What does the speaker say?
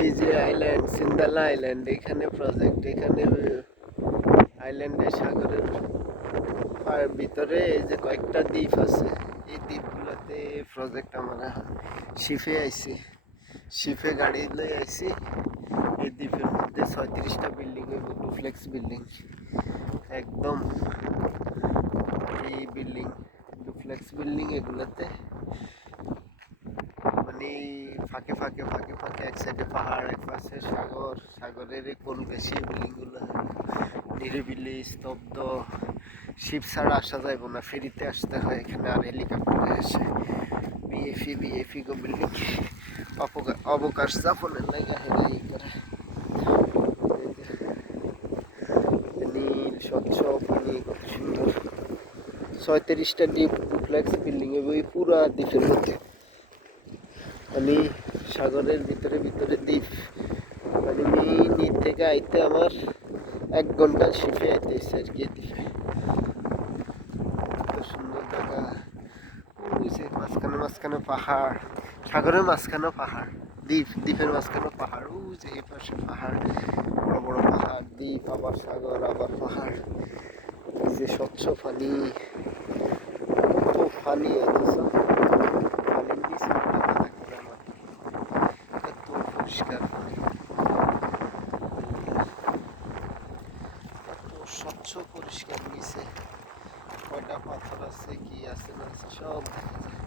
এই যে island, সিন্দালা island, এখানে প্রজেক্ট, এখানে আইল্যান্ডে সাগরের ভিতরে এই যে কয়েকটা দ্বীপ আছে, এই দ্বীপগুলোতে প্রজেক্ট আমরা শিপে আইছি, শিপে গাড়ি লয়ে আইছি। এই দ্বীপের মধ্যে 36টা বিল্ডিং হইব, ডুপ্লেক্স বিল্ডিং, একদম এই বিল্ডিং, ডুপ্লেক্স বিল্ডিং এগুলোতে মানে ফাঁকে ফাঁকে ফাঁকে ফাঁকে এক সাইডে পাহাড়, এক পাশে সাগর, সাগরের কোল বেশি বিল্ডিংগুলো নিরিবিলি স্তব্ধ। শিপ ছাড়া আসা যাইব না, ফেরিতে আসতে হয় এখানে, আর হেলিকপ্টারে আসে। বিএফি গো বিল্ডিং অবকাশ যাপনের লাগে হেরাই করে। নীল স্বচ্ছ পানি, কত সুন্দর। 37টা দ্বীপ, ডুপ্লেক্স বিল্ডিং এবং এই পুরা দ্বীপের মধ্যে আমি সাগরের ভিতরে ভিতরে দ্বীপ, মানে নিচ থেকে আইতে আমার 1 ঘন্টা শিপে আইতেছে আর কি। দ্বীপে কত সুন্দর জায়গা, মাঝখানে মাঝখানে পাহাড়, সাগরের মাঝখানে পাহাড়, দ্বীপের মাঝখানে পাহাড়, ও যে এই পাশে পাহাড়, বড় বড় পাহাড়, দ্বীপ, আবার সাগর, আবার পাহাড়। এই যে স্বচ্ছ পানি, কত পানি, অথচ পানির নিচে এত পরিষ্কার পানি, এত স্বচ্ছ পরিষ্কার নিচে কয়টা পাথর আছে, কি আছে না আছে সব দেখা যায়।